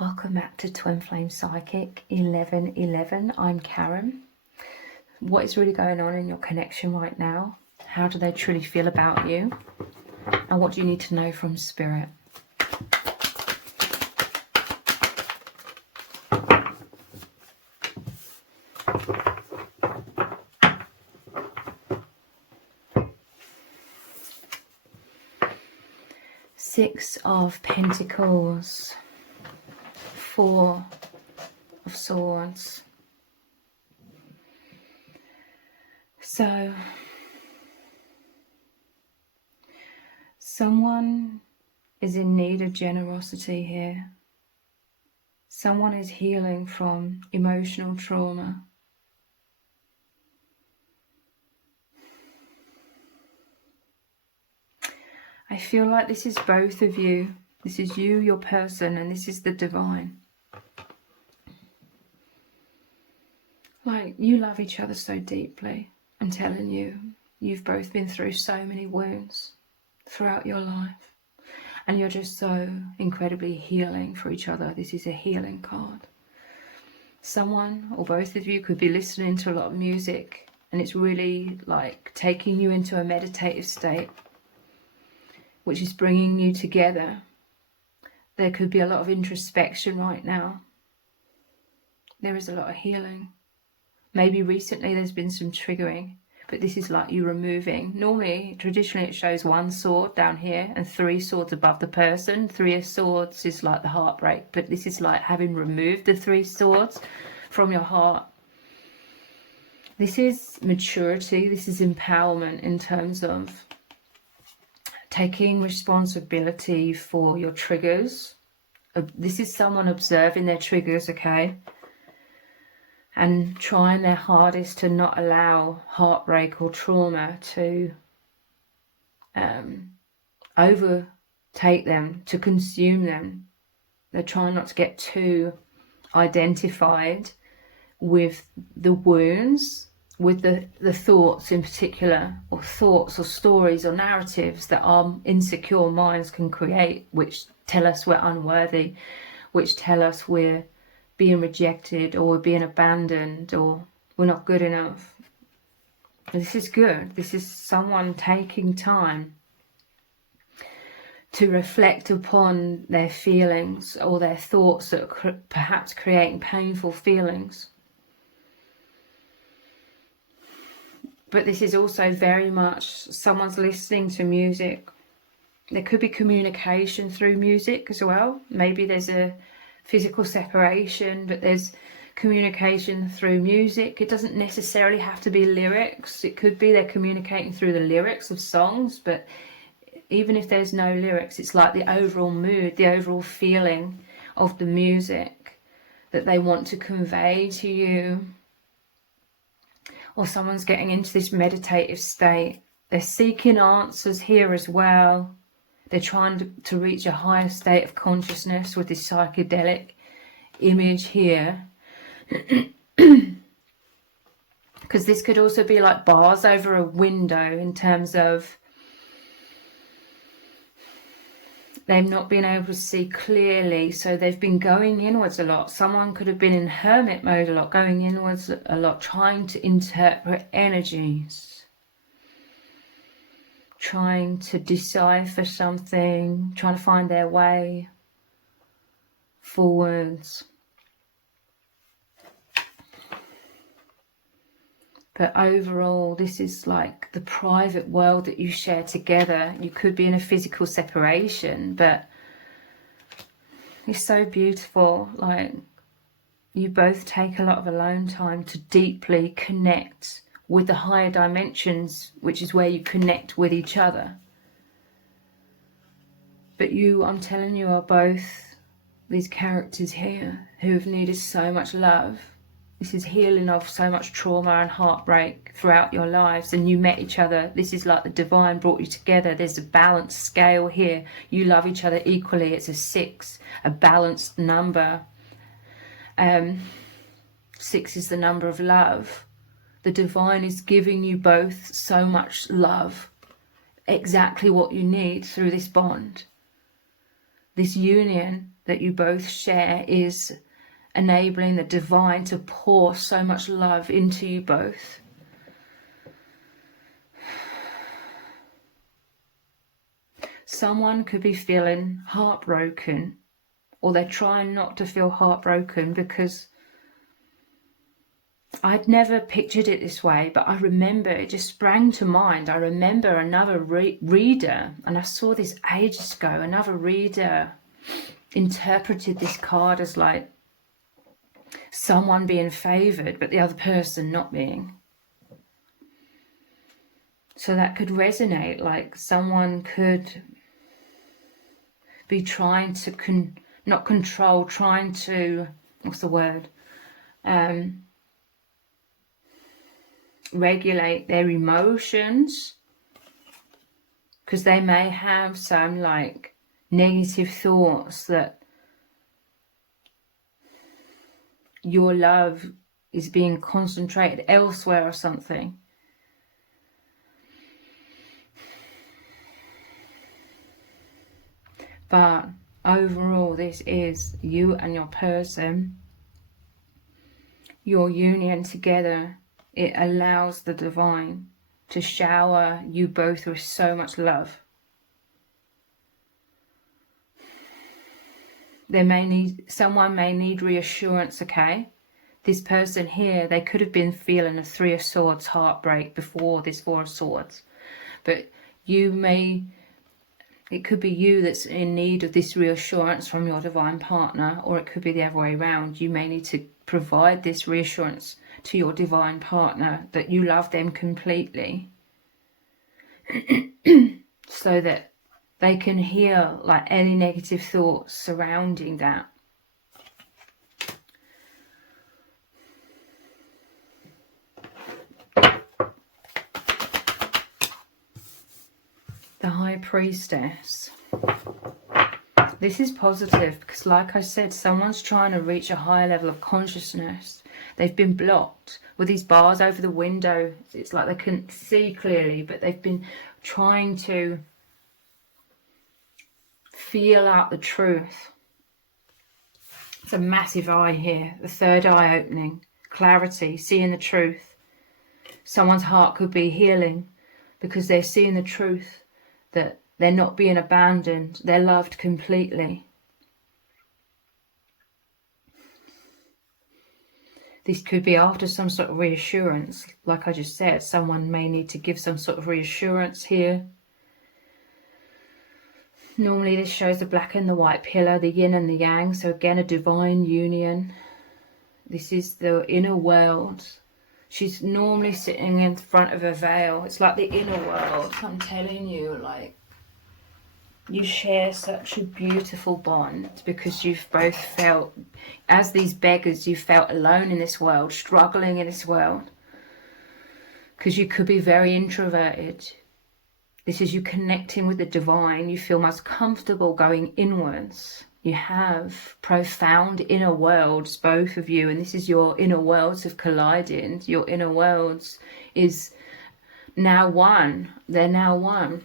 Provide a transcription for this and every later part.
Welcome back to Twin Flame Psychic 1111. I'm Karen. What is really going on in your connection right now? How do they truly feel about you? And what do you need to know from Spirit? Six of Pentacles. Four of Swords. So, someone is in need of generosity here. Someone is healing from emotional trauma. I feel like this is both of you. This is you, your person, and this is the divine. Like, you love each other so deeply. I'm telling you, you've both been through so many wounds throughout your life. And you're just so incredibly healing for each other. This is a healing card. Someone or both of you could be listening to a lot of music and it's really like taking you into a meditative state, which is bringing you together. There could be a lot of introspection right now. There is a lot of healing. Maybe recently there's been some triggering, but this is like you removing. Normally, traditionally it shows one sword down here and three swords above the person. Three of swords is like the heartbreak, but this is like having removed the three swords from your heart. This is maturity. This is empowerment in terms of taking responsibility for your triggers. This is someone observing their triggers, okay? And trying their hardest to not allow heartbreak or trauma to overtake them, to consume them. They're trying not to get too identified with the wounds, with the thoughts in particular, or thoughts or stories or narratives that our insecure minds can create, which tell us we're unworthy, which tell us we're being rejected or we're being abandoned or we're not good enough. This is good. This is someone taking time to reflect upon their feelings or their thoughts that are perhaps creating painful feelings. But this is also very much someone's listening to music. There could be communication through music as well. Maybe there's a physical separation, but there's communication through music. It doesn't necessarily have to be lyrics. It could be they're communicating through the lyrics of songs, but even if there's no lyrics, it's like the overall mood, the overall feeling of the music that they want to convey to you. Or someone's getting into this meditative state. They're seeking answers here as well. They're trying to reach a higher state of consciousness with this psychedelic image here. Because this could also be like bars over a window in terms of they've not been able to see clearly, so they've been going inwards a lot. Someone could have been in hermit mode a lot, going inwards a lot, trying to interpret energies, trying to decipher something, trying to find their way forwards. But overall, this is like the private world that you share together. You could be in a physical separation, but it's so beautiful. Like, you both take a lot of alone time to deeply connect with the higher dimensions, which is where you connect with each other. But you, I'm telling you, are both these characters here who have needed so much love. This is healing of so much trauma and heartbreak throughout your lives, and you met each other. This is like the divine brought you together. There's a balanced scale here. You love each other equally. It's a 6, a balanced number. 6 is the number of love. The divine is giving you both so much love, exactly what you need through this bond, this union. that you both share is enabling the divine to pour so much love into you both. Someone could be feeling heartbroken, or they're trying not to feel heartbroken, because I'd never pictured it this way, but I remember it just sprang to mind. I remember another reader, and I saw this ages ago, another reader interpreted this card as like someone being favoured but the other person not being. So that could resonate, like someone could be trying to not control, trying to, what's the word, regulate their emotions, because they may have some like negative thoughts that your love is being concentrated elsewhere or something. But overall, this is you and your person, your union together. It allows the divine to shower you both with so much love. Someone may need reassurance, okay? This person here, they could have been feeling a Three of Swords heartbreak before this Four of Swords. But it could be you that's in need of this reassurance from your divine partner, or it could be the other way around. You may need to provide this reassurance to your divine partner that you love them completely, so that they can heal like any negative thoughts surrounding that. The High Priestess. This is positive because, like I said, someone's trying to reach a higher level of consciousness. They've been blocked with these bars over the window. It's like they couldn't see clearly, but they've been trying to feel out the truth. It's a massive eye here. The third eye opening. Clarity, seeing the truth. Someone's heart could be healing because they're seeing the truth, that they're not being abandoned. They're loved completely. This could be after some sort of reassurance. Like I just said, someone may need to give some sort of reassurance here. Normally this shows the black and the white pillar, the yin and the yang. So again, a divine union. This is the inner world. She's normally sitting in front of a veil. It's like the inner world. I'm telling you, like, you share such a beautiful bond because you've both felt, as these beggars, you felt alone in this world, struggling in this world. Because you could be very introverted. This is you connecting with the divine. You feel most comfortable going inwards. You have profound inner worlds, both of you, and this is your inner worlds have collided. Your inner worlds is now one. They're now one.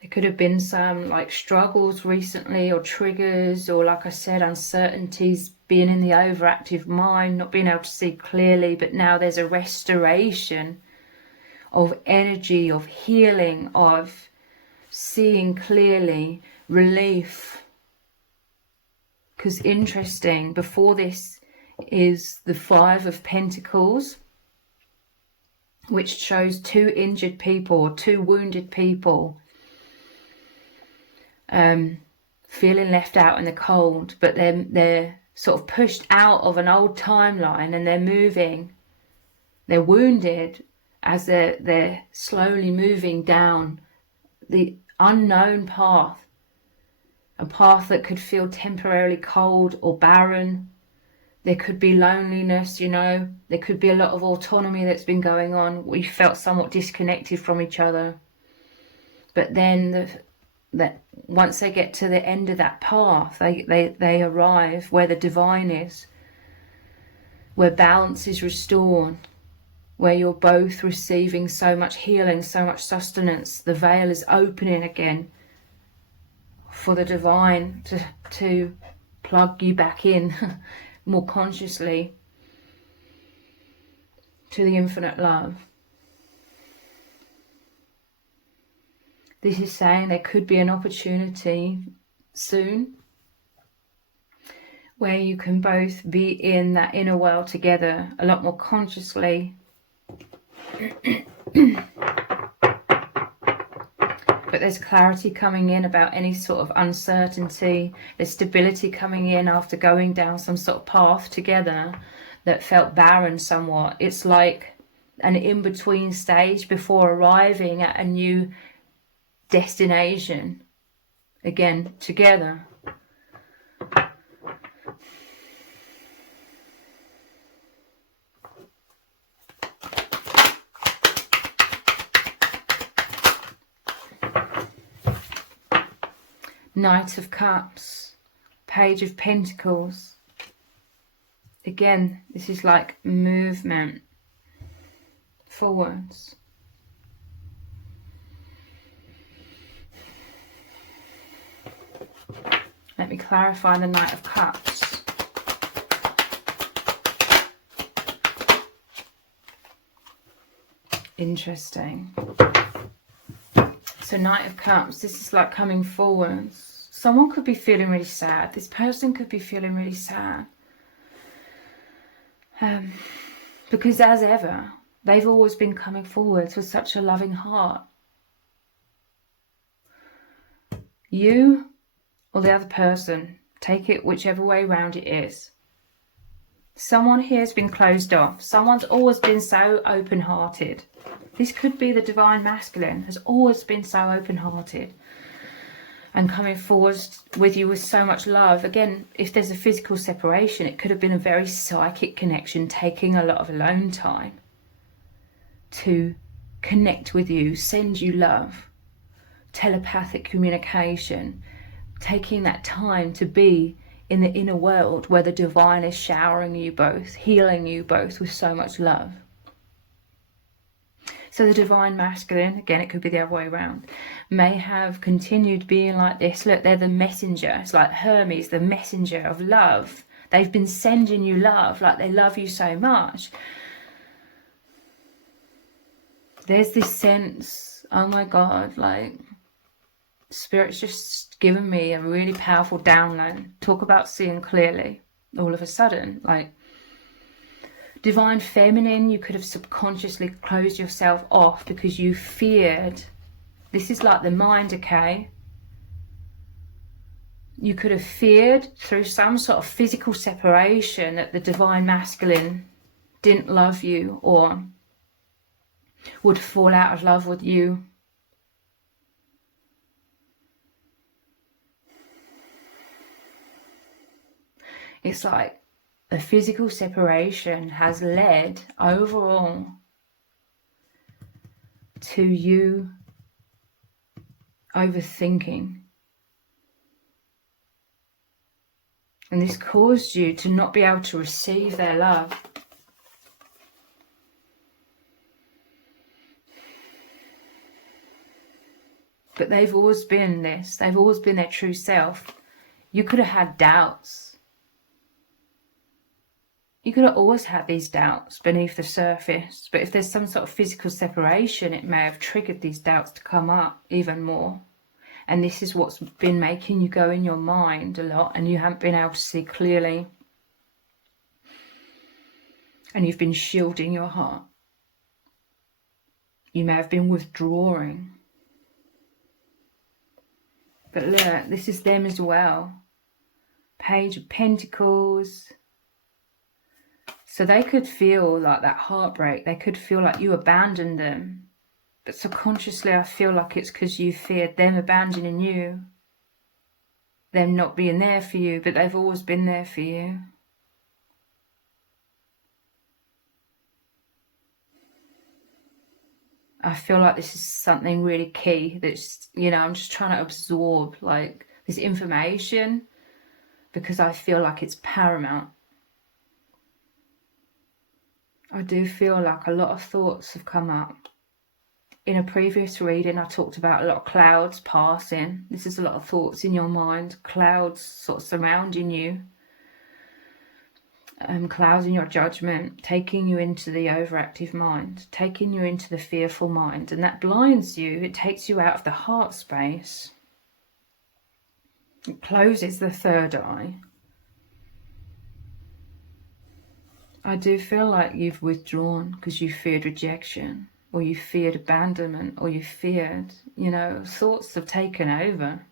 There could have been some like struggles recently, or triggers, or like I said, uncertainties, being in the overactive mind, not being able to see clearly, but now there's a restoration of energy, of healing, of seeing clearly, relief. Because interesting, before this is the Five of Pentacles, which shows two injured people, or two wounded people, feeling left out in the cold, but they're sort of pushed out of an old timeline, and they're moving. They're wounded as they're slowly moving down the unknown path, a path that could feel temporarily cold or barren. There could be loneliness, you know. There could be a lot of autonomy that's been going on. We felt somewhat disconnected from each other. But then that once they get to the end of that path, they arrive where the divine is, where balance is restored, where you're both receiving so much healing, so much sustenance. The veil is opening again for the divine to plug you back in more consciously to the infinite love. This is saying there could be an opportunity soon where you can both be in that inner world together a lot more consciously. But there's clarity coming in about any sort of uncertainty. There's stability coming in after going down some sort of path together that felt barren somewhat. It's like an in-between stage before arriving at a new destination again together. Knight of Cups, Page of Pentacles. Again, this is like movement forwards. Let me clarify the Knight of Cups. Interesting. So Knight of Cups, this is like coming forwards. Someone could be feeling really sad. This person could be feeling really sad. Because as ever, they've always been coming forwards with such a loving heart. You or the other person, take it whichever way round it is. Someone here has been closed off. Someone's always been so open-hearted. This could be the divine masculine, has always been so open-hearted and coming forward with you with so much love. Again, if there's a physical separation, it could have been a very psychic connection, taking a lot of alone time to connect with you, send you love, telepathic communication, taking that time to be in the inner world where the divine is showering you both, healing you both with so much love. So the divine masculine, again, it could be the other way around, may have continued being like this. Look, they're the messenger. It's like Hermes, the messenger of love. They've been sending you love, like they love you so much. There's this sense, oh my God, like Spirit's just given me a really powerful download. Talk about seeing clearly all of a sudden, like divine feminine, you could have subconsciously closed yourself off because you feared. This is like the mind, okay? You could have feared through some sort of physical separation that the divine masculine didn't love you or would fall out of love with you. It's like the physical separation has led overall to you overthinking. And this caused you to not be able to receive their love. But they've always been this. They've always been their true self. You could have had doubts. You could have always had these doubts beneath the surface, but if there's some sort of physical separation, it may have triggered these doubts to come up even more. And this is what's been making you go in your mind a lot, and you haven't been able to see clearly. And you've been shielding your heart. You may have been withdrawing. But look, this is them as well. Page of Pentacles. So they could feel like that heartbreak. They could feel like you abandoned them. But subconsciously I feel like it's because you feared them abandoning you. Them not being there for you, but they've always been there for you. I feel like this is something really key that's, you know, I'm just trying to absorb like this information because I feel like it's paramount. I do feel like a lot of thoughts have come up. In a previous reading, I talked about a lot of clouds passing. This is a lot of thoughts in your mind, clouds sort of surrounding you, clouds in your judgment, taking you into the overactive mind, taking you into the fearful mind, and that blinds you. It takes you out of the heart space. It closes the third eye. I do feel like you've withdrawn because you feared rejection, or you feared abandonment, or you feared, you know, thoughts have taken over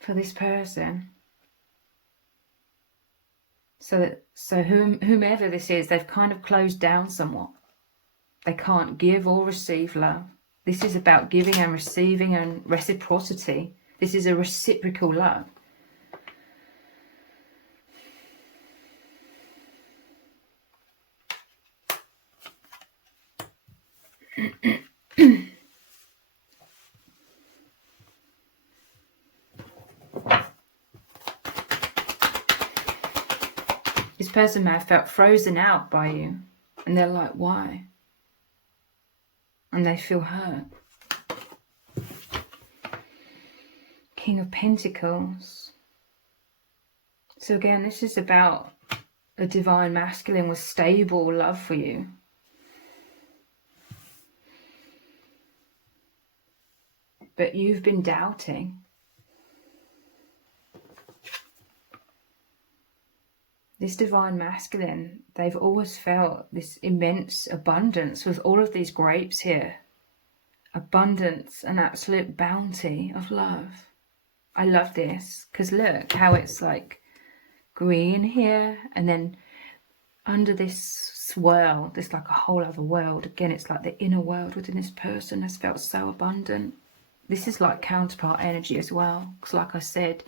for this person. So whomever this is, they've kind of closed down somewhat. They can't give or receive love. This is about giving and receiving and reciprocity. This is a reciprocal love. This person may have felt frozen out by you, and they're like, why? And they feel hurt. King of Pentacles. So again, this is about a divine masculine with stable love for you. But you've been doubting. This divine masculine, they've always felt this immense abundance with all of these grapes here. Abundance and absolute bounty of love. I love this because look how it's like green here, and then under this swirl, there's like a whole other world. Again, it's like the inner world within this person has felt so abundant. This is like counterpart energy as well, because like I said,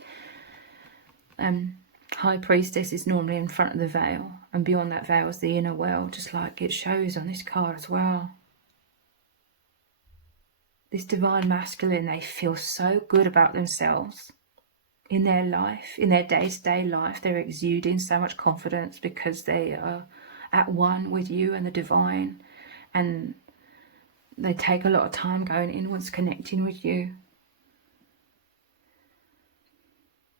High Priestess is normally in front of the veil, and beyond that veil is the inner world, just like it shows on this card as well. This divine masculine, they feel so good about themselves in their life, in their day-to-day life. They're exuding so much confidence because they are at one with you and the divine, and they take a lot of time going inwards, connecting with you.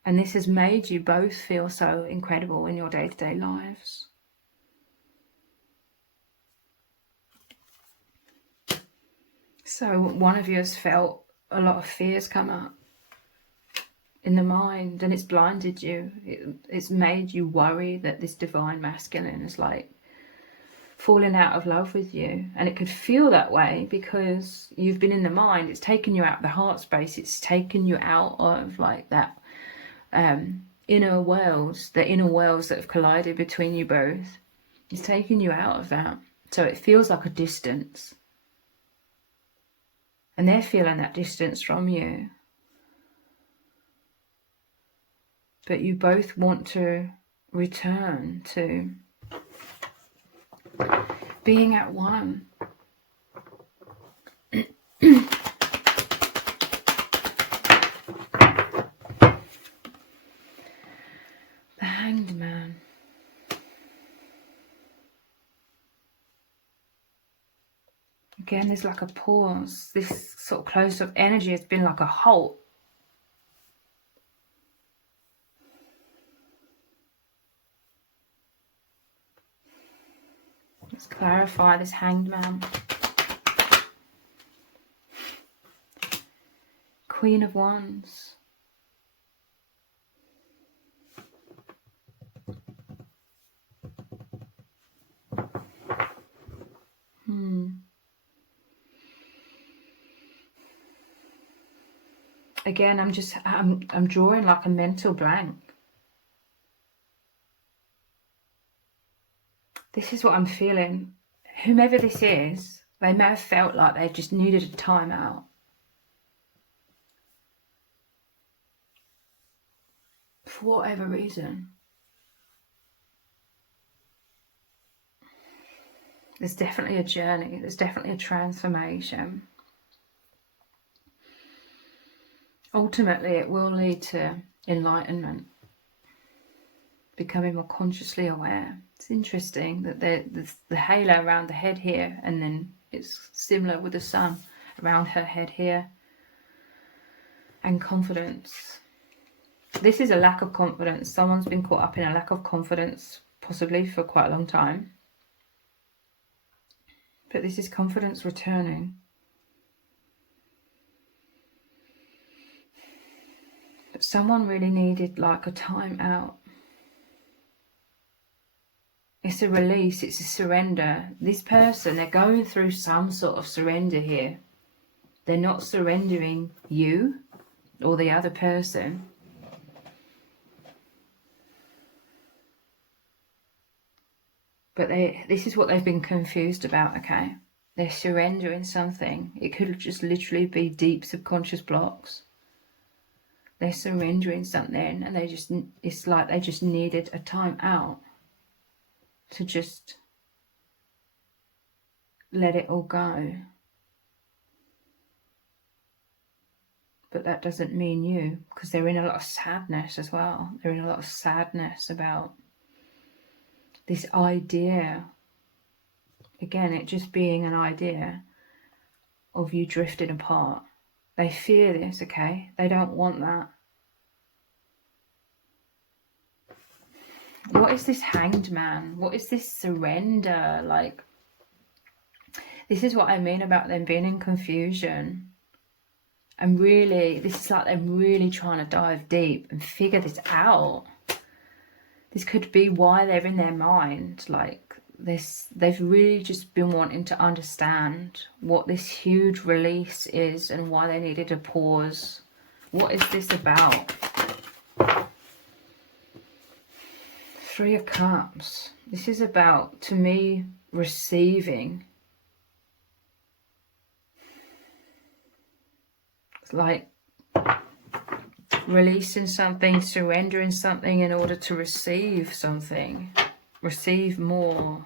And this has made you both feel so incredible in your day-to-day lives. So one of you has felt a lot of fears come up in the mind, and it's blinded you. It's made you worry that this divine masculine is like falling out of love with you. And it could feel that way because you've been in the mind. It's taken you out of the heart space. It's taken you out of like that inner worlds, the inner worlds that have collided between you both. It's taken you out of that. So it feels like a distance. And they're feeling that distance from you. But you both want to return to being at one. The Hanged Man. Again, there's like a pause. This sort of close-up energy has been like a halt. Let's clarify this Hanged Man. Queen of Wands. Again, I'm drawing like a mental blank. This is what I'm feeling. Whomever this is, they may have felt like they just needed a time out. For whatever reason. There's definitely a journey. There's definitely a transformation. Ultimately, it will lead to enlightenment. becoming more consciously aware. It's interesting that there's the halo around the head here, and then it's similar with the sun around her head here. And confidence. This is a lack of confidence. Someone's been caught up in a lack of confidence, possibly for quite a long time. But this is confidence returning. But someone really needed like a time out. It's a release, it's a surrender. This person, they're going through some sort of surrender here. They're not surrendering you or the other person. But this is what they've been confused about, okay? They're surrendering something. It could just literally be deep subconscious blocks. They're surrendering something, and it's like they just needed a time out to just let it all go. But that doesn't mean you, because they're in a lot of sadness as well. They're in a lot of sadness about this idea, again, it just being an idea of you drifting apart. They fear this, okay? They don't want that. What is this hanged man? What is this surrender? Like, this is what I mean about them being in confusion. And really, this is like them really trying to dive deep and figure this out. This could be why they're in their mind, like this. They've really just been wanting to understand what this huge release is and why they needed a pause. What is this about? Three of Cups. This is about, to me, receiving. It's like releasing something, surrendering something in order to receive something, receive more.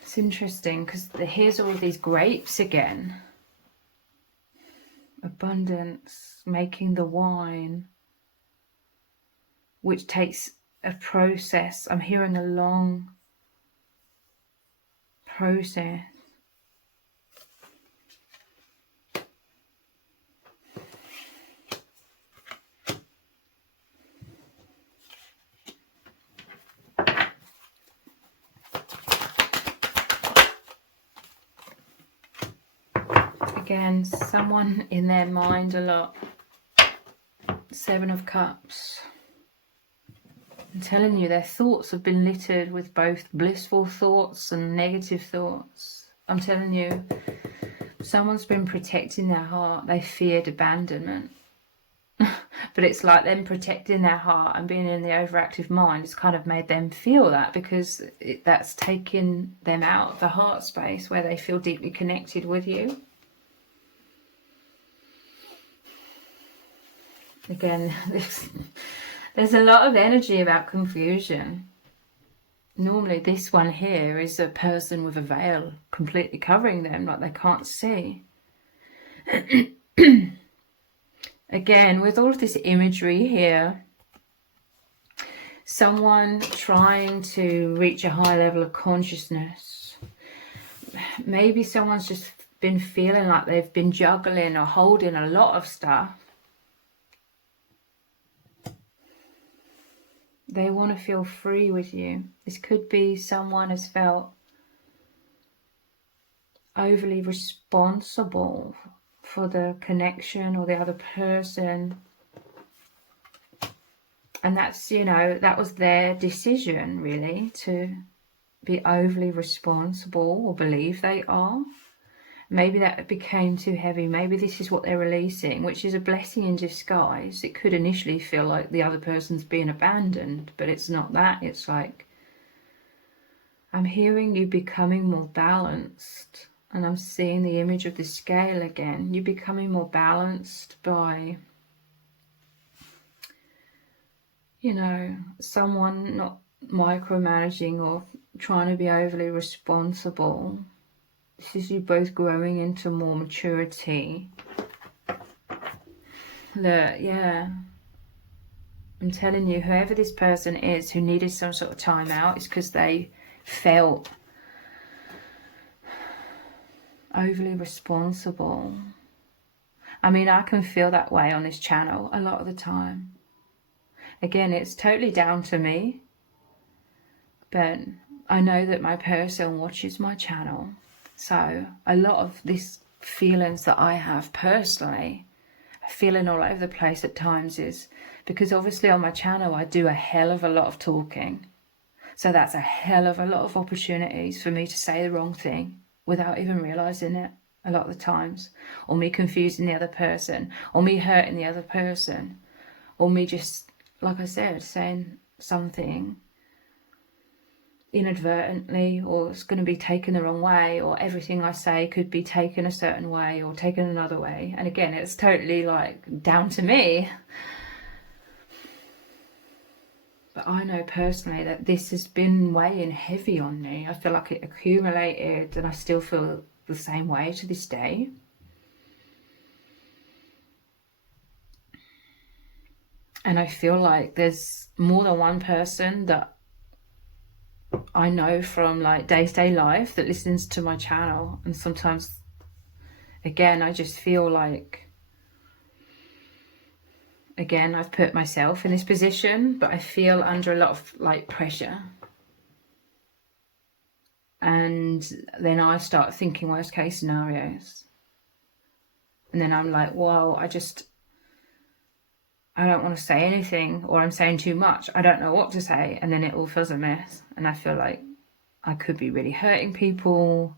It's interesting because here's all these grapes again. Abundance, making the wine, which takes a process. I'm hearing a long process. Again, someone in their mind a lot. Seven of Cups. I'm telling you, their thoughts have been littered with both blissful thoughts and negative thoughts. I'm telling you, someone's been protecting their heart. They feared abandonment. But it's like them protecting their heart and being in the overactive mind. It's kind of made them feel that, because that's taken them out of the heart space where they feel deeply connected with you. Again, there's a lot of energy about confusion. Normally this one here is a person with a veil completely covering them, like they can't see. Again, with all of this imagery here, someone trying to reach a high level of consciousness. Maybe someone's just been feeling like they've been juggling or holding a lot of stuff. They want to feel free with you. This could be someone has felt overly responsible for the connection or the other person. And that's, you know, that was their decision really, to be overly responsible or believe they are. Maybe that became too heavy. Maybe this is what they're releasing, which is a blessing in disguise. It could initially feel like the other person's being abandoned, but it's not that. It's like, I'm hearing you becoming more balanced. And I'm seeing the image of the scale again. You're becoming more balanced by, you know, someone not micromanaging or trying to be overly responsible. This is you both growing into more maturity. Look, yeah. I'm telling you, whoever this person is who needed some sort of time out, is because they felt overly responsible. I mean, I can feel that way on this channel a lot of the time. Again, it's totally down to me, but I know that my person watches my channel. So a lot of these feelings that I have personally, feeling all over the place at times, is because obviously on my channel I do a hell of a lot of talking. So that's a hell of a lot of opportunities for me to say the wrong thing without even realising it a lot of the times. Or me confusing the other person, or me hurting the other person, or me just, like I said, saying something inadvertently, or it's going to be taken the wrong way, or everything I say could be taken a certain way or taken another way. And again, it's totally like down to me. But I know personally that this has been weighing heavy on me. I feel like it accumulated, and I still feel the same way to this day. And I feel like there's more than one person that I know from like day-to-day life that listens to my channel. And sometimes, again, I just feel like, again, I've put myself in this position, but I feel under a lot of like pressure. And then I start thinking worst case scenarios. And then I'm like, well, I don't want to say anything, or I'm saying too much. I don't know what to say. And then it all feels a mess. And I feel like I could be really hurting people.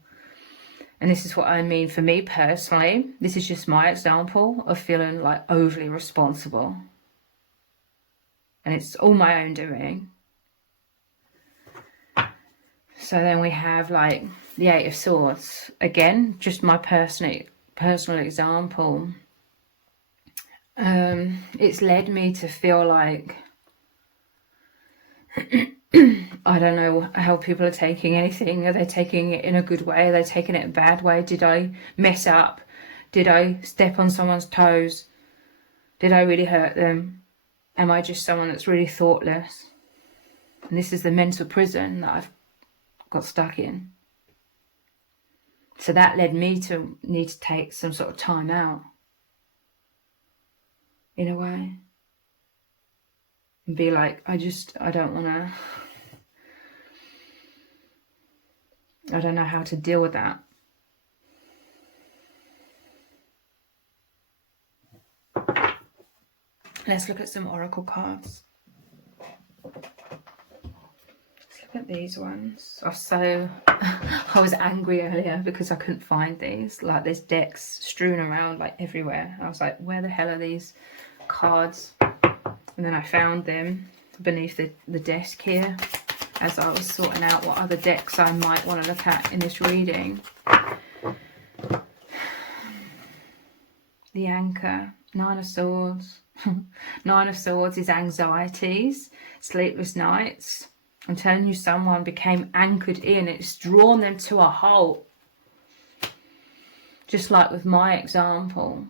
And this is what I mean for me personally. This is just my example of feeling like overly responsible. And it's all my own doing. So then we have like the Eight of Swords. Again, just my personal example. It's led me to feel like I don't know how people are taking anything. Are they taking it in a good way? Are they taking it in a bad way? Did I mess up? Did I step on someone's toes? Did I really hurt them? Am I just someone that's really thoughtless? And this is the mental prison that I've got stuck in. So that led me to need to take some sort of time out, in a way, and be like, I don't want to, I don't know how to deal with that. Let's look at some oracle cards. Let's look at these ones. I was angry earlier because I couldn't find these. Like, there's decks strewn around like everywhere. I was like, where the hell are these cards? And then I found them beneath the desk here as I was sorting out what other decks I might want to look at in this reading. The Anchor, Nine of Swords. Nine of Swords is anxieties, sleepless nights. I'm telling you, someone became anchored in. It's drawn them to a halt. Just like with my example,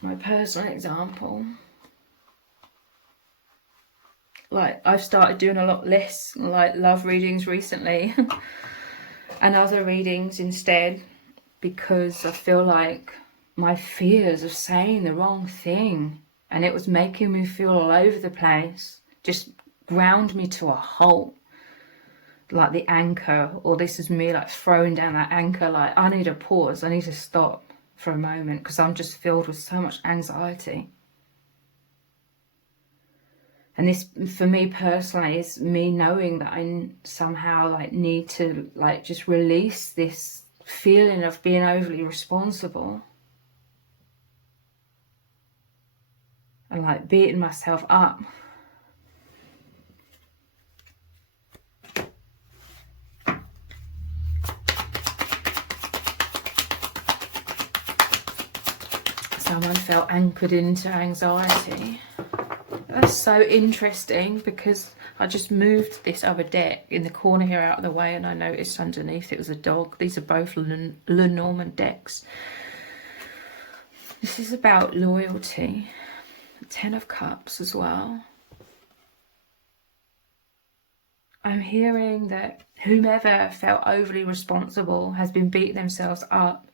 my personal example. Like, I've started doing a lot less like love readings recently and other readings instead, because I feel like my fears of saying the wrong thing, and it was making me feel all over the place, just ground me to a halt. Like the anchor, or this is me like throwing down that anchor, like I need a pause, I need to stop for a moment because I'm just filled with so much anxiety. And this, for me personally, is me knowing that I somehow like need to like just release this feeling of being overly responsible. And like beating myself up. Someone felt anchored into anxiety. That's so interesting, because I just moved this other deck in the corner here out of the way, and I noticed underneath it was a dog. These are both Lenormand decks. This is about loyalty. 10 of Cups as well. I'm hearing that whomever felt overly responsible has been beating themselves up,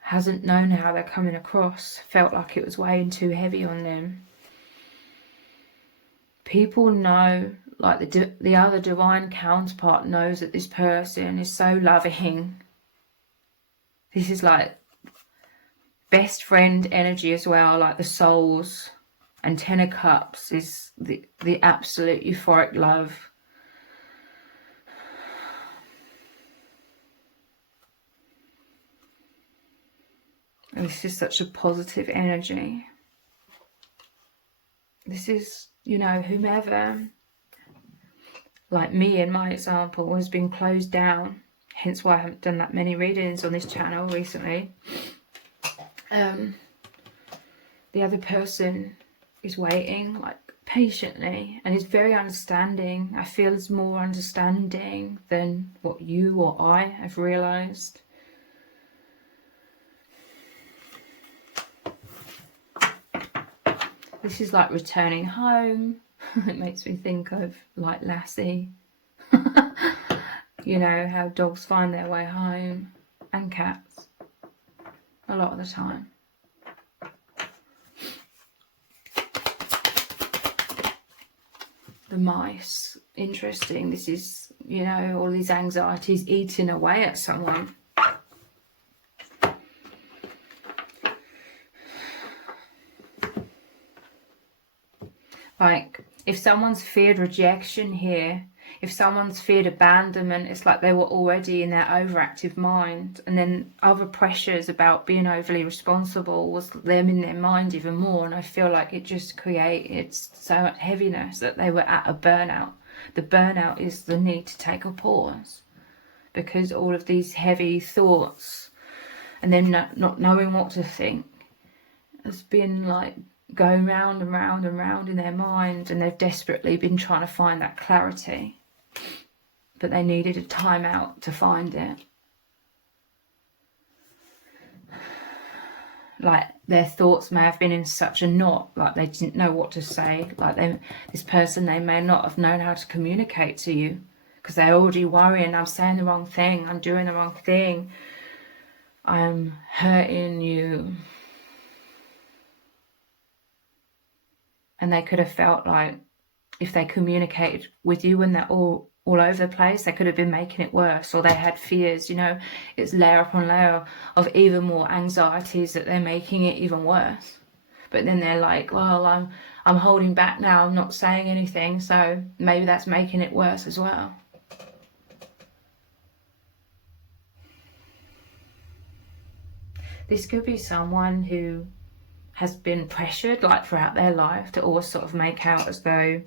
hasn't known how they're coming across, felt like it was weighing too heavy on them. People know, like the other divine counterpart knows that this person is so loving. This is like best friend energy as well, like the souls. And Ten of Cups is the absolute euphoric love. And this is such a positive energy. This is, you know, whomever, like me in my example, has been closed down. Hence why I haven't done that many readings on this channel recently. The other person is waiting, like, patiently, and is very understanding. I feel is more understanding than what you or I have realised. This is like returning home. It makes me think of like Lassie. You know, how dogs find their way home, and cats a lot of the time. The mice, interesting. This is, you know, all these anxieties eating away at someone. Like, if someone's feared rejection here, if someone's feared abandonment, it's like they were already in their overactive mind, and then other pressures about being overly responsible was them in their mind even more, and I feel like it just created so much heaviness that they were at a burnout. The burnout is the need to take a pause, because all of these heavy thoughts and then not knowing what to think has been like going round and round and round in their mind, and they've desperately been trying to find that clarity, but they needed a time out to find it. Like, their thoughts may have been in such a knot, like they didn't know what to say. Like, this person, they may not have known how to communicate to you, because they're already worrying, I'm saying the wrong thing, I'm doing the wrong thing, I'm hurting you. And they could have felt like if they communicated with you when they're all over the place, they could have been making it worse, or they had fears, you know. It's layer upon layer of even more anxieties that they're making it even worse. But then they're like, well, I'm holding back now, I'm not saying anything, so maybe that's making it worse as well. This could be someone who has been pressured, like, throughout their life to always sort of make out as though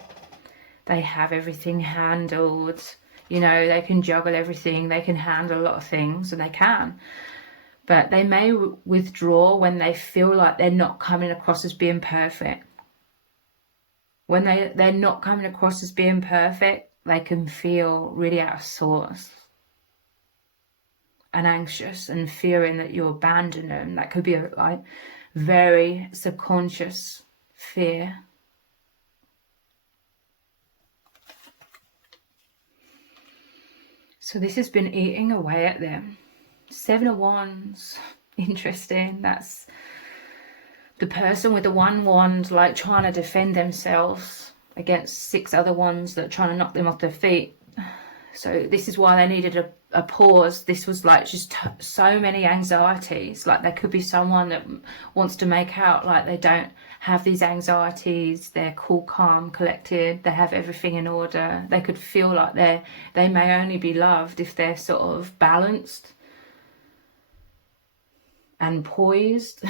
they have everything handled, you know, they can juggle everything, they can handle a lot of things, and they can. But they may withdraw when they feel like they're not coming across as being perfect. When they're not coming across as being perfect, they can feel really out of sorts and anxious and fearing that you abandon them. That could be a like very subconscious fear. So this has been eating away at them. 7 of Wands, interesting. That's the person with the 1 wand, like, trying to defend themselves against 6 other wands that are trying to knock them off their feet. So this is why they needed a pause. This was like just so many anxieties. Like, there could be someone that wants to make out like they don't have these anxieties, they're cool, calm, collected, they have everything in order. They could feel like they may only be loved if they're sort of balanced and poised.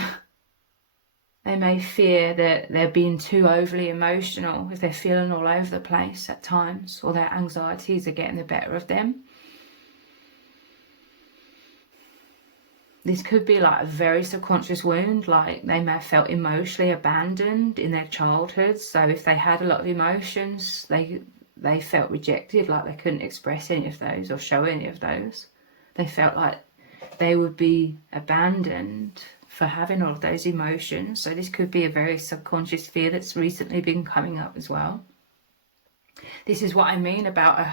They may fear that they're being too overly emotional, if they're feeling all over the place at times, or their anxieties are getting the better of them. This could be like a very subconscious wound, like they may have felt emotionally abandoned in their childhood. So if they had a lot of emotions, they felt rejected, like they couldn't express any of those or show any of those. They felt like they would be abandoned for having all of those emotions. So this could be a very subconscious fear that's recently been coming up as well. This is what I mean about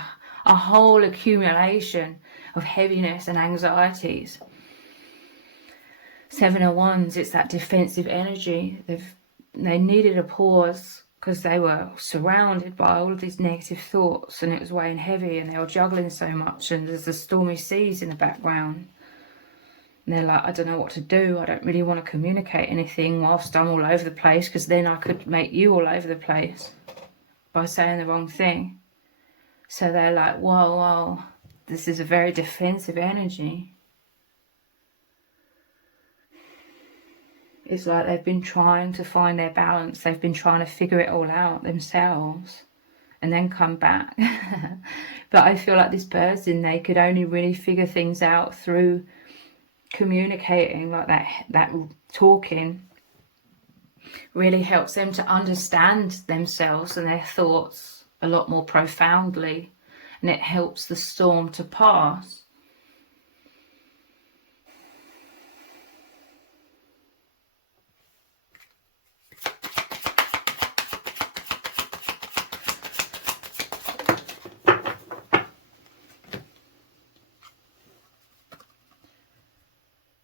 a whole accumulation of heaviness and anxieties. 7 of Wands, it's that defensive energy. They needed a pause because they were surrounded by all of these negative thoughts, and it was weighing heavy, and they were juggling so much, and there's the stormy seas in the background. And they're like, I don't know what to do. I don't really want to communicate anything whilst I'm all over the place, because then I could make you all over the place by saying the wrong thing. So they're like, whoa, this is a very defensive energy. It's like they've been trying to find their balance. They've been trying to figure it all out themselves and then come back. But I feel like this person, they could only really figure things out through communicating, like that talking really helps them to understand themselves and their thoughts a lot more profoundly, and it helps the storm to pass.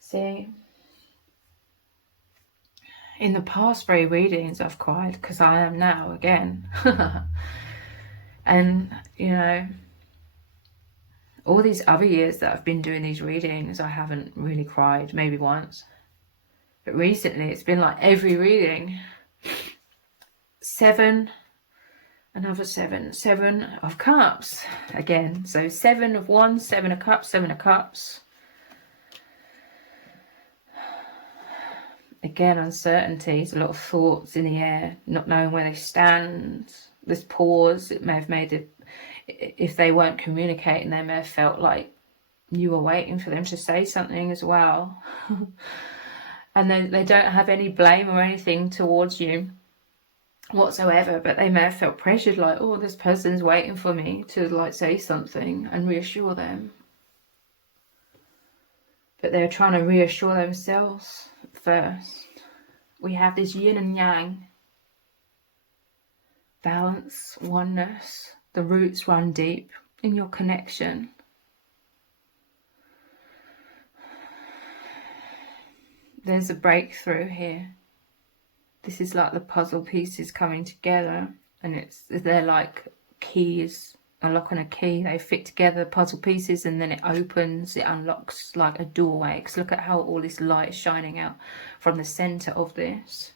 See, in the past 3 readings I've cried, because I am now again. And, you know, all these other years that I've been doing these readings, I haven't really cried, maybe once. But recently it's been like every reading. 7, another 7, 7 of Cups again. So 7 of Wands, 7 of Cups, 7 of Cups. Again, uncertainties, a lot of thoughts in the air, not knowing where they stand. This pause, it may have made it, if they weren't communicating, they may have felt like you were waiting for them to say something as well. And they don't have any blame or anything towards you whatsoever, but they may have felt pressured, like, oh, this person's waiting for me to like say something and reassure them. But they're trying to reassure themselves first. We have this yin and yang, balance, oneness. The roots run deep in your connection. There's a breakthrough here. This is like the puzzle pieces coming together, and they're like keys, a lock and a key. They fit together, puzzle pieces, and then it opens, it unlocks like a doorway. Because look at how all this light is shining out from the center of this.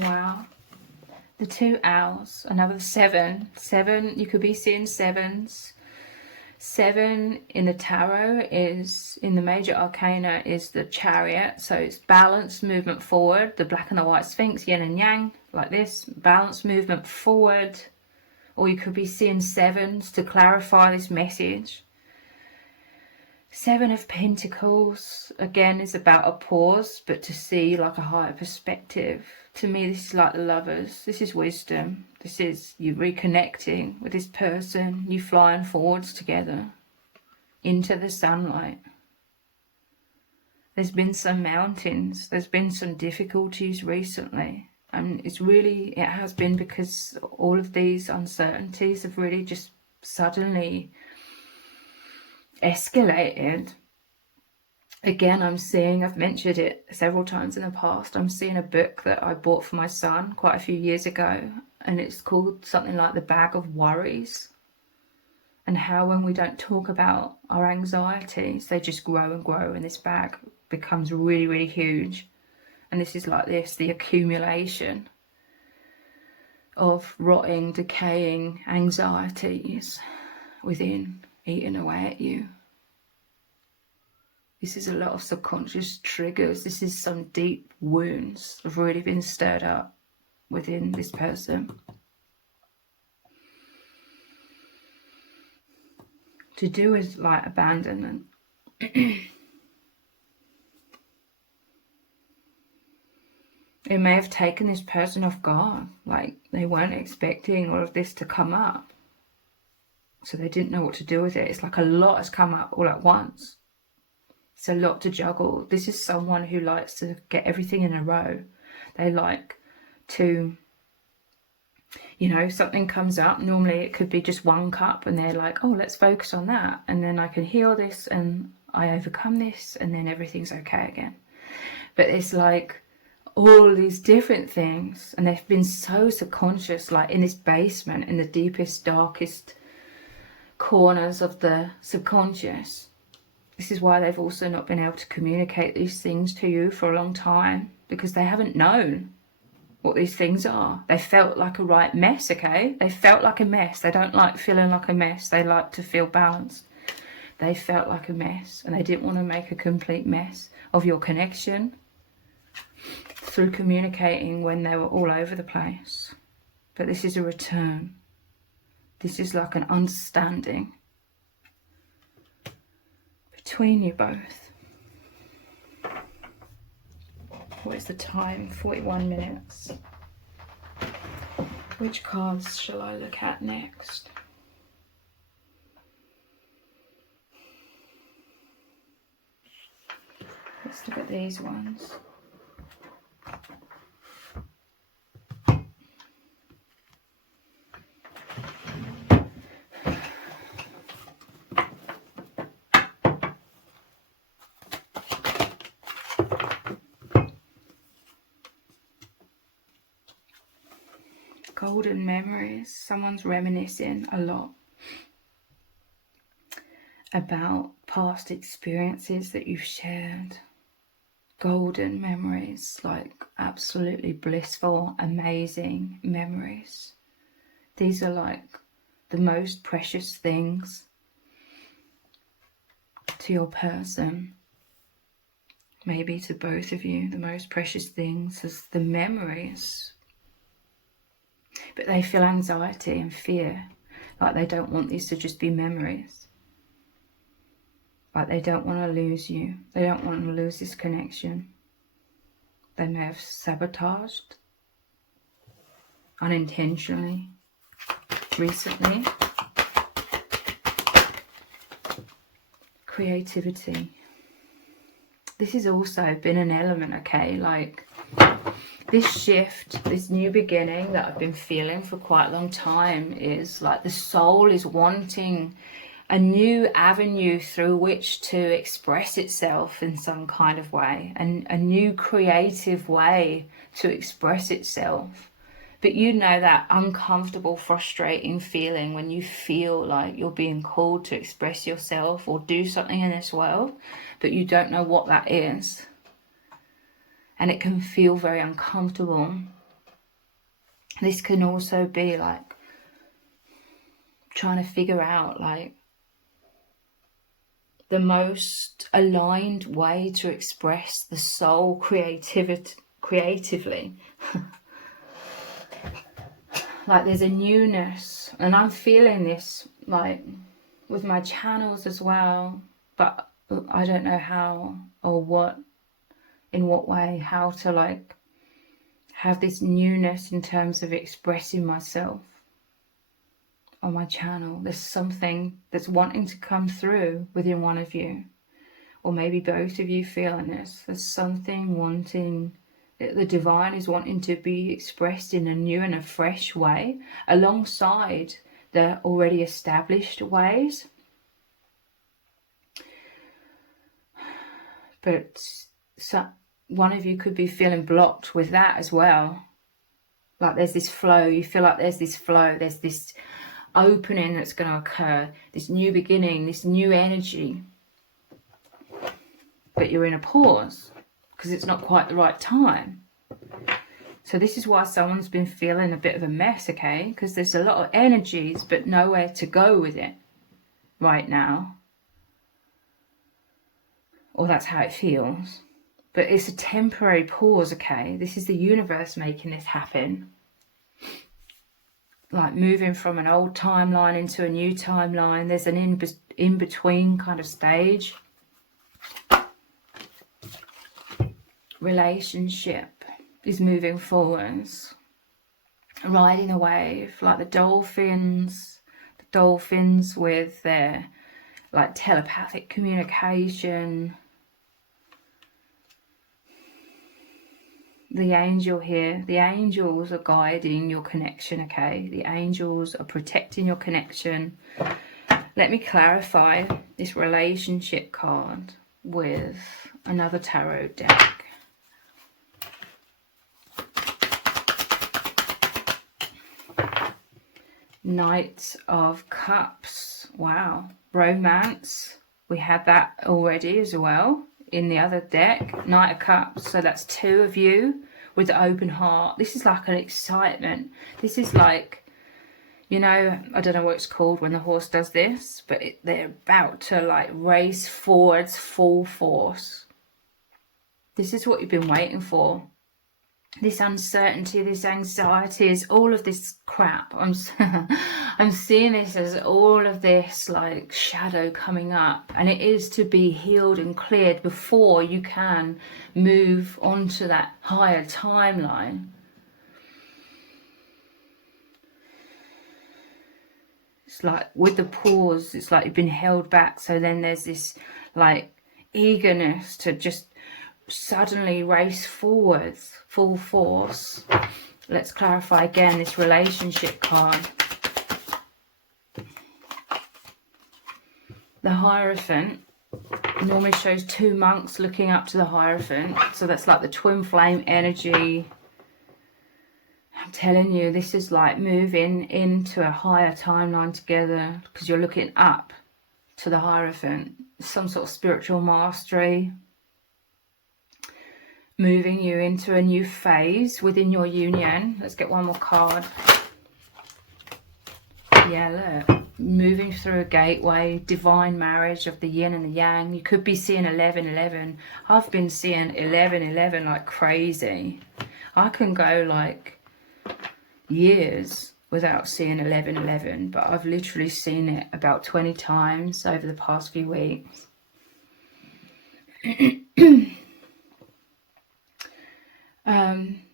Wow. The 2 owls, another 7. 7, you could be seeing 7s. 7 in the tarot is, in the major arcana, is the Chariot. So it's balance, movement forward. The black and the white sphinx, yin and yang, like this. Balance, movement forward. Or you could be seeing 7s to clarify this message. 7 of Pentacles, again, is about a pause, but to see like a higher perspective. To me, this is like the Lovers. This is wisdom. This is you reconnecting with this person, you flying forwards together into the sunlight. There's been some mountains, there's been some difficulties recently, and it has been because all of these uncertainties have really just suddenly escalated. Again, I've mentioned it several times in the past, I'm seeing a book that I bought for my son quite a few years ago, and it's called something like The Bag of Worries, and how when we don't talk about our anxieties, they just grow and grow, and this bag becomes really, really huge. And this is like this, the accumulation of rotting, decaying anxieties within, eating away at you. This is a lot of subconscious triggers. This is some deep wounds that have really been stirred up within this person. To do with like abandonment. it may have taken this person off guard. Like, they weren't expecting all of this to come up. So they didn't know what to do with it. It's like a lot has come up all at once. It's a lot to juggle. This is someone who likes to get everything in a row. They like to, you know, something comes up. Normally it could be just one cup and they're like, oh, let's focus on that. And then I can heal this and I overcome this and then everything's okay again. But it's like all these different things, and they've been so subconscious, like in this basement, in the deepest, darkest corners of the subconscious. This is why they've also not been able to communicate these things to you for a long time, because they haven't known what these things are. They felt like a right mess, okay? They felt like a mess. They don't like feeling like a mess. They like to feel balanced. They felt like a mess, and they didn't want to make a complete mess of your connection through communicating when they were all over the place. But this is a return. This is like an understanding between you both. What is the time? 41 minutes. Which cards shall I look at next? Let's look at these ones. Golden memories. Someone's reminiscing a lot about past experiences that you've shared. Golden memories, like absolutely blissful, amazing memories. These are like the most precious things to your person. Maybe to both of you, the most precious things is the memories. But they feel anxiety and fear, like they don't want these to just be memories. Like they don't want to lose you. They don't want to lose this connection. They may have sabotaged unintentionally recently. Creativity. This has also been an element, okay? Like this shift, this new beginning that I've been feeling for quite a long time is like the soul is wanting a new avenue through which to express itself in some kind of way, and a new creative way to express itself. But you know that uncomfortable, frustrating feeling when you feel like you're being called to express yourself or do something in this world, but you don't know what that is. And it can feel very uncomfortable. This can also be like trying to figure out like the most aligned way to express the soul creatively. Like there's a newness, and I'm feeling this like with my channels as well, but I don't know how or what, in what way, how to like have this newness in terms of expressing myself on my channel. There's something that's wanting to come through within one of you, or maybe both of you feeling this. There's something wanting, the divine is wanting to be expressed in a new and a fresh way alongside the already established ways. But one of you could be feeling blocked with that as well. Like there's this flow, you feel like there's this flow, there's this opening that's going to occur, this new beginning, this new energy. But you're in a pause because it's not quite the right time. So this is why someone's been feeling a bit of a mess, okay? Because there's a lot of energies but nowhere to go with it right now. Or that's how it feels. But it's a temporary pause, okay? This is the universe making this happen. Like moving from an old timeline into a new timeline. There's an in-between kind of stage. Relationship. is moving forwards, riding a wave like the dolphins with their like telepathic communication. The angel here, the angels are guiding your connection, okay? The angels are protecting your connection. Let me clarify this relationship card with another tarot deck. Knight of Cups. Wow. Romance. We had that already as well in the other deck. Knight of Cups. So that's two of you with the open heart. This is like an excitement. This is like, you know, I don't know what it's called when the horse does this, but they're about to like race forwards full force. This is what you've been waiting for. This uncertainty, this anxiety, is all of this crap. I'm seeing this as all of this like shadow coming up, and it is to be healed and cleared before you can move onto that higher timeline. It's like with the pause, it's like you've been held back. So then there's this like eagerness to just suddenly race forwards full force. Let's clarify again this relationship card. The Hierophant normally shows two monks looking up to the Hierophant, so that's like the twin flame energy. I'm telling you, this is like moving into a higher timeline together, because you're looking up to the Hierophant. Some sort of spiritual mastery, moving you into a new phase within your union. Let's get one more card. Yeah, look. Moving through a gateway, divine marriage of the yin and the yang. You could be seeing 11-11. I've been seeing 11-11 like crazy. I can go like years without seeing 11-11, but I've literally seen it about 20 times over the past few weeks.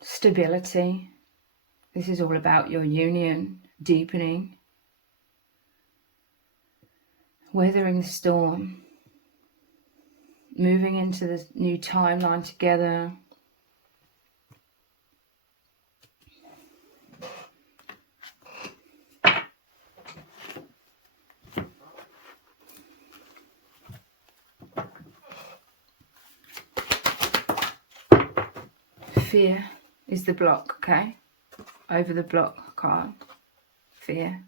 Stability. This is all about your union deepening, weathering the storm, moving into the new timeline together. Fear is the block, okay? Over the block card. Fear.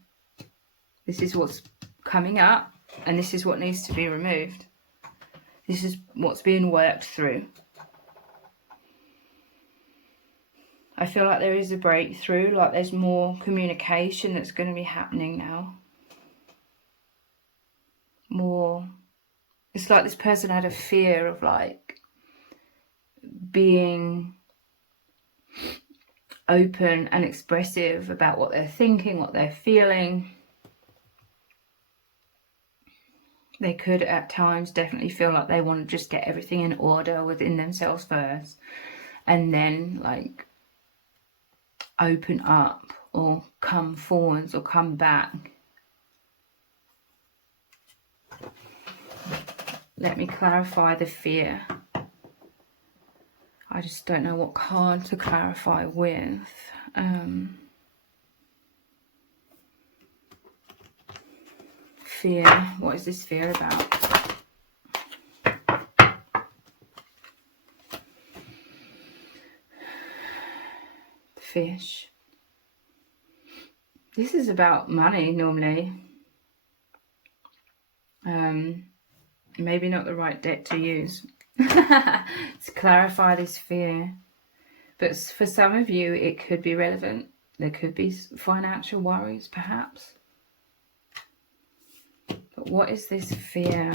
This is what's coming up, and this is what needs to be removed. This is what's being worked through. I feel like there is a breakthrough, like there's more communication that's going to be happening now. More. It's like this person had a fear of like being open and expressive about what they're thinking, what they're feeling. They could at times definitely feel like they want to just get everything in order within themselves first, and then like open up or come forwards or come back. Let me clarify the fear. I just don't know what card to clarify with. Fear. What is this fear about? Fish. This is about money normally. Maybe not the right deck to use to clarify this fear. But for some of you, it could be relevant. There could be financial worries, perhaps. But what is this fear?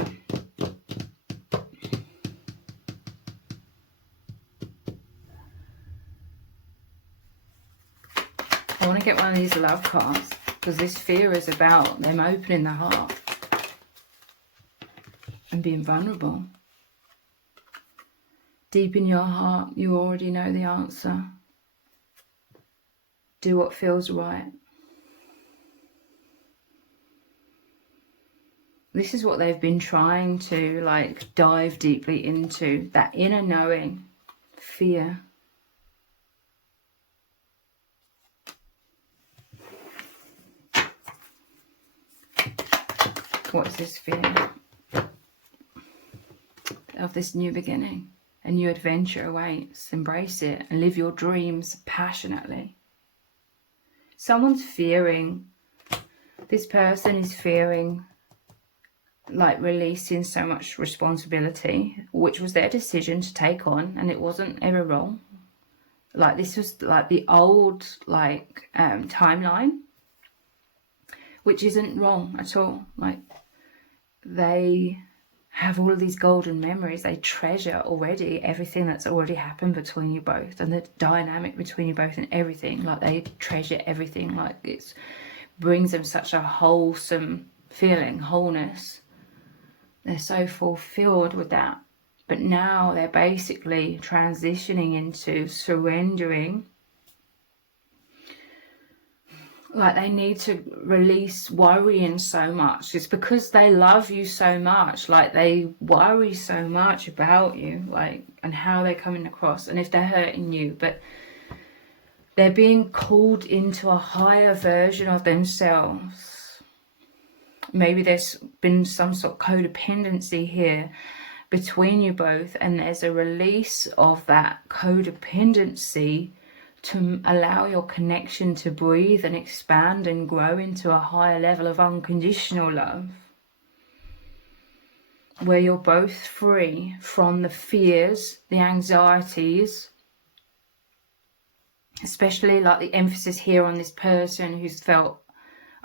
I want to get one of these love cards, because this fear is about them opening the heart and being vulnerable. Deep in your heart, you already know the answer. Do what feels right. This is what they've been trying to like dive deeply into, that inner knowing, fear. What is this fear? Of this new beginning. A new adventure awaits. Embrace it and live your dreams passionately. Someone's fearing, this person is fearing like releasing so much responsibility, which was their decision to take on, and it wasn't ever wrong. Like this was like the old like timeline, which isn't wrong at all. Like they have all of these golden memories. They treasure already everything that's already happened between you both, and the dynamic between you both and everything. Like they treasure everything. Like it brings them such a wholesome feeling, wholeness. They're so fulfilled with that. But now they're basically transitioning into surrendering. Like they need to release worrying so much. It's because they love you so much. Like they worry so much about you, like, and how they're coming across, and if they're hurting you. But they're being called into a higher version of themselves. Maybe there's been some sort of codependency here between you both, and there's a release of that codependency to allow your connection to breathe and expand and grow into a higher level of unconditional love, where you're both free from the fears, the anxieties, especially like the emphasis here on this person who's felt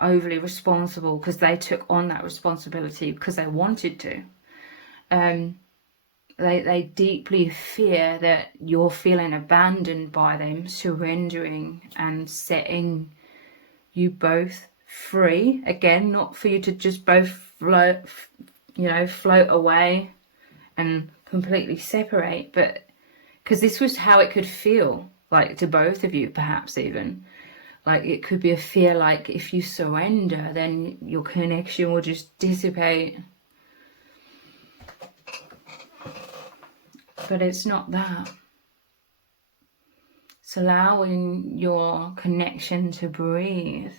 overly responsible because they took on that responsibility because they wanted to. They deeply fear that you're feeling abandoned by them, surrendering and setting you both free. Again, not for you to just both float away and completely separate, but because this was how it could feel like to both of you, perhaps even. Like it could be a fear like if you surrender, then your connection will just dissipate. But it's not that. It's allowing your connection to breathe.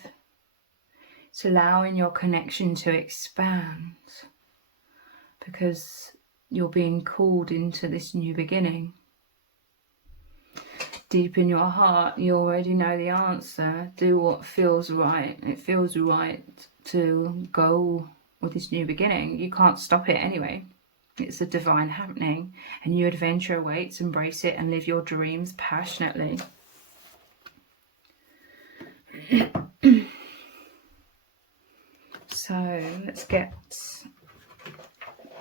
It's allowing your connection to expand. Because you're being called into this new beginning. Deep in your heart, you already know the answer. Do what feels right. It feels right to go with this new beginning. You can't stop it anyway. It's a divine happening. A new adventure awaits. Embrace it and live your dreams passionately. So let's get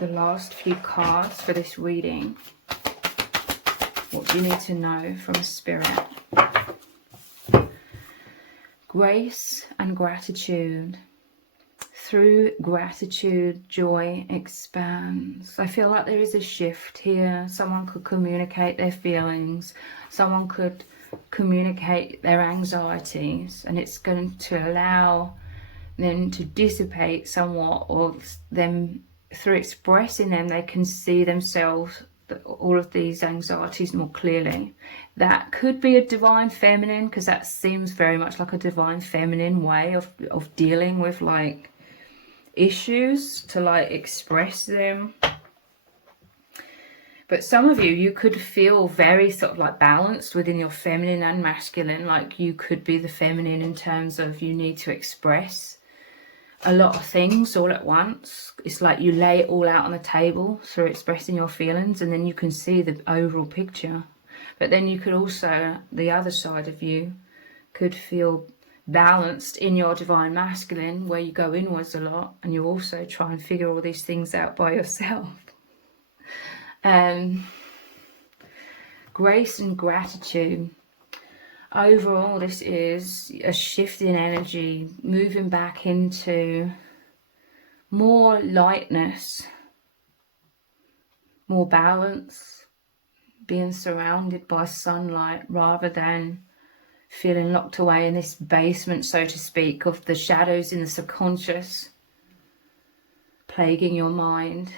the last few cards for this reading. What do you need to know from Spirit? Grace and gratitude. Through gratitude, joy expands. I feel like there is a shift here. Someone could communicate their feelings. Someone could communicate their anxieties. And it's going to allow them to dissipate somewhat, or them, through expressing them, they can see themselves, all of these anxieties more clearly. That could be a divine feminine, because that seems very much like a divine feminine way of dealing with like issues, to like express them. But some of you could feel very sort of like balanced within your feminine and masculine. Like you could be the feminine in terms of you need to express a lot of things all at once. It's like you lay it all out on the table through expressing your feelings, and then you can see the overall picture. But then you could also, the other side of you could feel balanced in your divine masculine, where you go inwards a lot and you also try and figure all these things out by yourself. Grace and gratitude. Overall, this is a shift in energy, moving back into more lightness, more balance, being surrounded by sunlight rather than feeling locked away in this basement, so to speak, of the shadows in the subconscious plaguing your mind.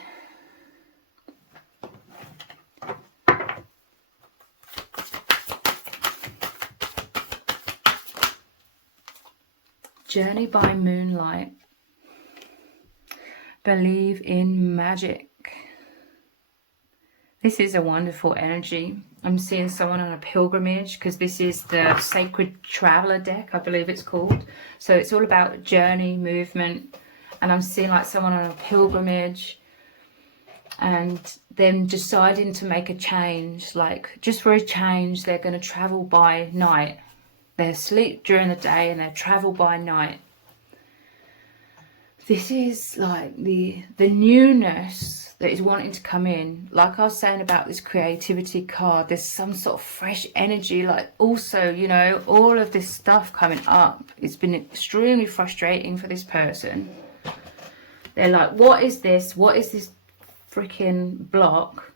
Journey by moonlight. Believe in magic. This is a wonderful energy. I'm seeing someone on a pilgrimage, because this is the Sacred Traveler deck, I believe it's called. So it's all about journey, movement. And I'm seeing like someone on a pilgrimage and them deciding to make a change. Like, just for a change, they're going to travel by night. They sleep during the day and they travel by night. This is like the newness that is wanting to come in. Like I was saying about this creativity card, there's some sort of fresh energy. Like, also, you know, all of this stuff coming up, it's been extremely frustrating for this person. They're like, what is this? What is this freaking block?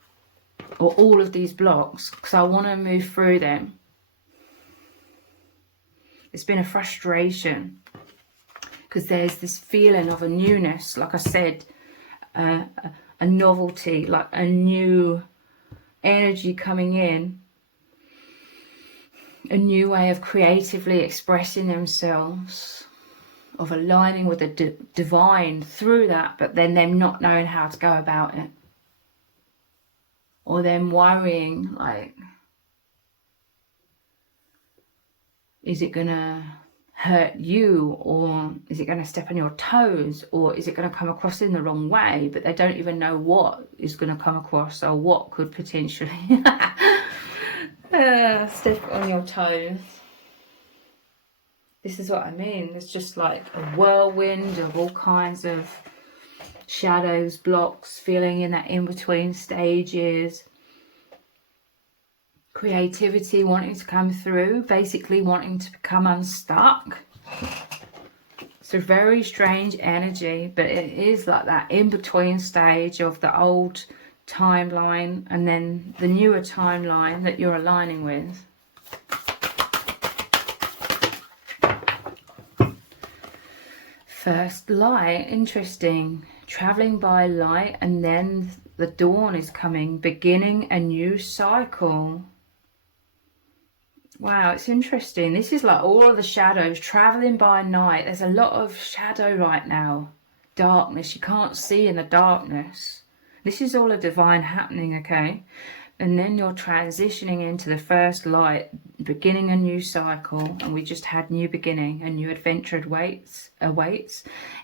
Or all of these blocks? Because I want to move through them. It's been a frustration, because there's this feeling of a newness, like I said, a novelty, like a new energy coming in, a new way of creatively expressing themselves, of aligning with the divine through that, but then them not knowing how to go about it, or them worrying, like, is it going to hurt you, or is it going to step on your toes, or is it going to come across in the wrong way? But they don't even know what is going to come across, or what could potentially step on your toes. This is what I mean. It's just like a whirlwind of all kinds of shadows, blocks, feeling in that in-between stages. Creativity wanting to come through, basically wanting to become unstuck. It's a very strange energy, but it is like that in-between stage of the old timeline and then the newer timeline that you're aligning with. First light, interesting. Traveling by light, and then the dawn is coming, beginning a new cycle. Wow, it's interesting. This is like all of the shadows traveling by night. There's a lot of shadow right now. Darkness. You can't see in the darkness. This is all a divine happening, okay? And then you're transitioning into the first light, beginning a new cycle. And we just had new beginning. A new adventure awaits.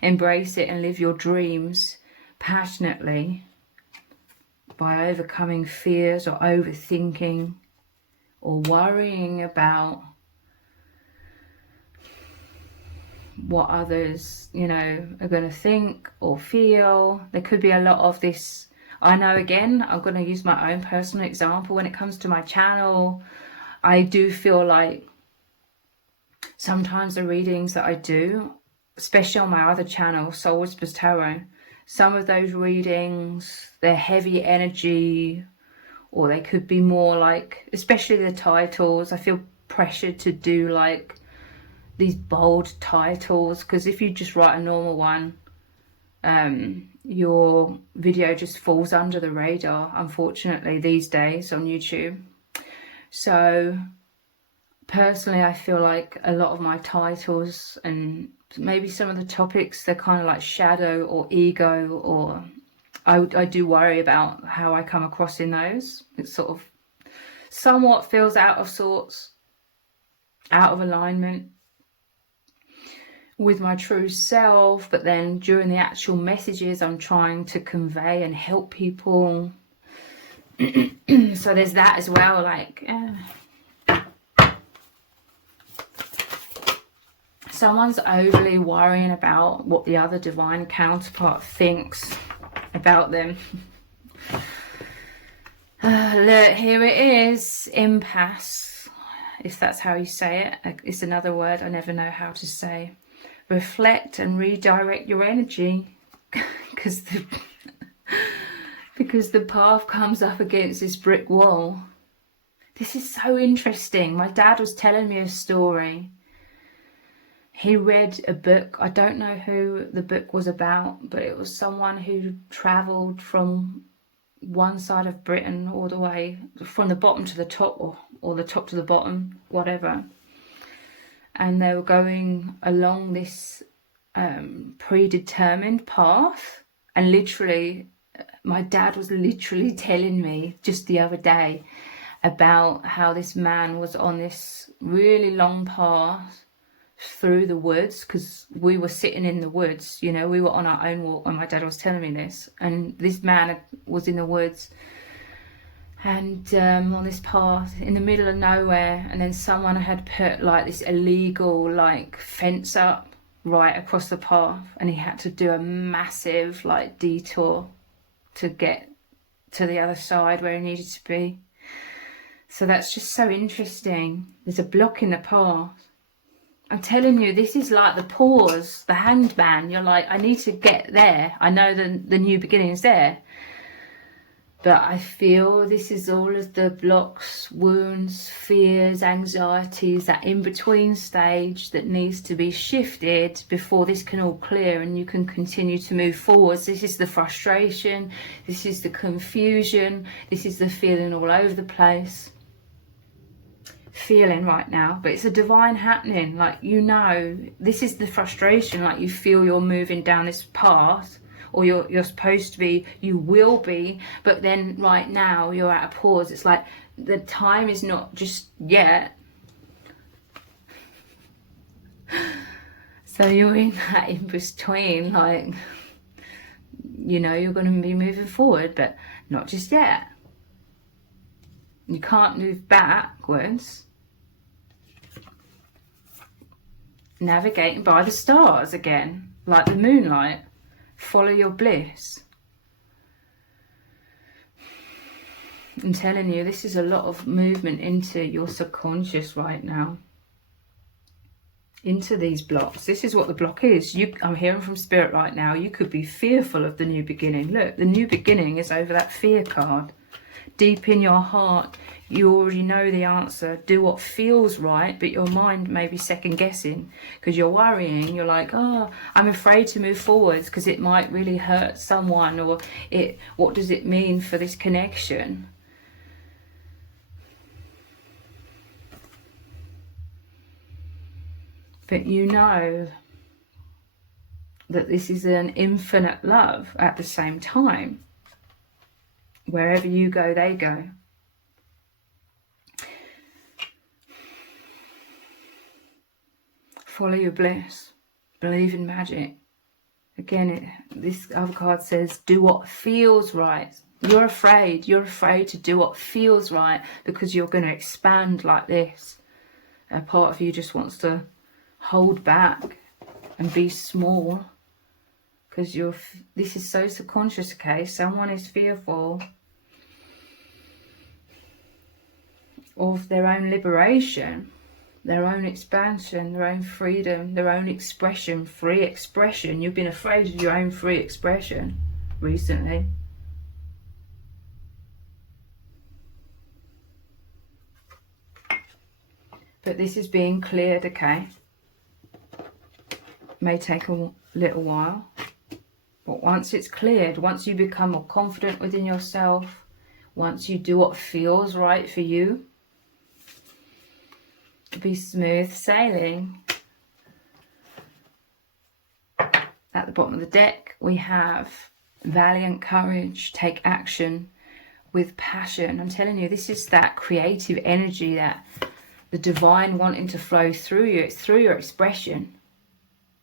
Embrace it and live your dreams passionately by overcoming fears or overthinking, or worrying about what others, you know, are going to think or feel. There could be a lot of this. I know, again, I'm going to use my own personal example. When it comes to my channel, I do feel like sometimes the readings that I do, especially on my other channel, Soul Whispers Tarot, some of those readings, they're heavy energy, or they could be more like, especially the titles, I feel pressured to do like these bold titles, because if you just write a normal one, your video just falls under the radar, unfortunately, these days on YouTube. So personally, I feel like a lot of my titles and maybe some of the topics, they're kind of like shadow or ego, or I do worry about how I come across in those. It sort of somewhat feels out of sorts, out of alignment with my true self, but then during the actual messages I'm trying to convey and help people. So there's that as well, like someone's overly worrying about what the other divine counterpart thinks about them. Look, here it is, impasse, if that's how you say it. It's another word I never know how to say. Reflect and redirect your energy, because the path comes up against this brick wall. This is so interesting. My dad was telling me a story. He read a book. I don't know who the book was about, but it was someone who travelled from one side of Britain all the way from the bottom to the top, or the top to the bottom, whatever. And they were going along this predetermined path. And literally, my dad was literally telling me just the other day about how this man was on this really long path through the woods, because we were sitting in the woods, you know, we were on our own walk when my dad was telling me this, and this man was in the woods and on this path in the middle of nowhere, and then someone had put like this illegal like fence up right across the path, and he had to do a massive like detour to get to the other side where he needed to be. So that's just so interesting. There's a block in the path. I'm telling you, this is like the pause, the handman. You're like, I need to get there. I know the new beginning is there. But I feel this is all of the blocks, wounds, fears, anxieties, that in-between stage that needs to be shifted before this can all clear and you can continue to move forwards. This is the frustration. This is the confusion. This is the feeling all over the place. Feeling right now, but it's a divine happening. Like, you know, this is the frustration. Like, you feel you're moving down this path, or you're supposed to be, you will be, but then right now you're at a pause. It's like the time is not just yet. So you're in that in between, like, you know, you're going to be moving forward, but not just yet. You can't move backwards. Navigating by the stars again, like the moonlight. Follow your bliss. I'm telling you, this is a lot of movement into your subconscious right now. Into these blocks. This is what the block is. I'm hearing from Spirit right now, you could be fearful of the new beginning. Look, the new beginning is over that fear card. Deep in your heart, you already know the answer. Do what feels right, but your mind may be second guessing because you're worrying. You're like, oh, I'm afraid to move forwards because it might really hurt someone, or what does it mean for this connection? But you know that this is an infinite love at the same time. Wherever you go, they go. Follow your bliss. Believe in magic. Again, this other card says, do what feels right. You're afraid. You're afraid to do what feels right because you're going to expand like this. A part of you just wants to hold back and be small because this is so subconscious, okay? Someone is fearful of their own liberation, their own expansion, their own freedom, their own expression, free expression. You've been afraid of your own free expression recently. But this is being cleared, okay? May take a little while. But once it's cleared, once you become more confident within yourself, once you do what feels right for you, be smooth sailing. At the bottom of the deck, we have valiant courage, take action with passion. I'm telling you, this is that creative energy, that the divine wanting to flow through you. It's through your expression.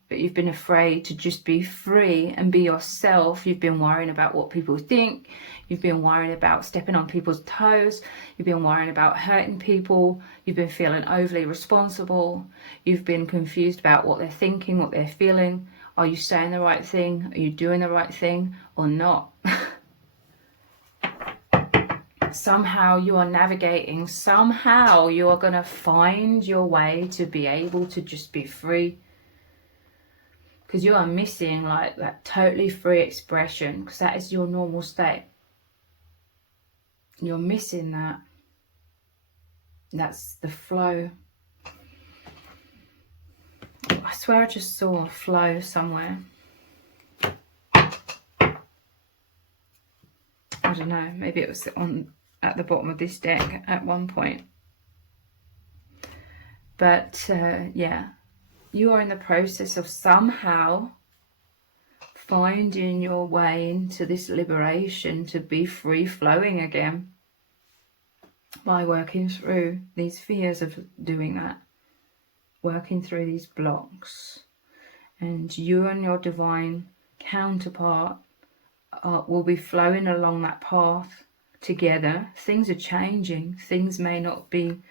But you've been afraid to just be free and be yourself. You've been worrying about what people think. You've been worrying about stepping on people's toes. You've been worrying about hurting people. You've been feeling overly responsible. You've been confused about what they're thinking, what they're feeling. Are you saying the right thing? Are you doing the right thing or not? Somehow you are navigating. Somehow you are going to find your way to be able to just be free. Because you are missing like that totally free expression, because that is your normal state. You're missing that. That's the flow. I swear I just saw a flow somewhere. I don't know, maybe it was at the bottom of this deck at one point. But yeah, you are in the process of somehow finding your way into this liberation to be free flowing again by working through these fears of doing that, working through these blocks. And you and your divine counterpart will be flowing along that path together. Things are changing. Things may not be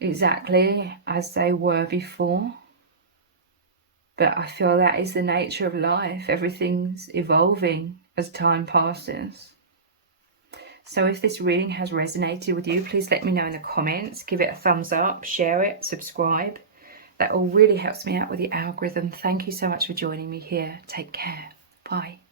exactly as they were before, but I feel that is the nature of life. Everything's evolving as time passes. So if this reading has resonated with you, please let me know in the comments. Give it a thumbs up, share it, subscribe. That all really helps me out with the algorithm. Thank you so much for joining me here. Take care. Bye.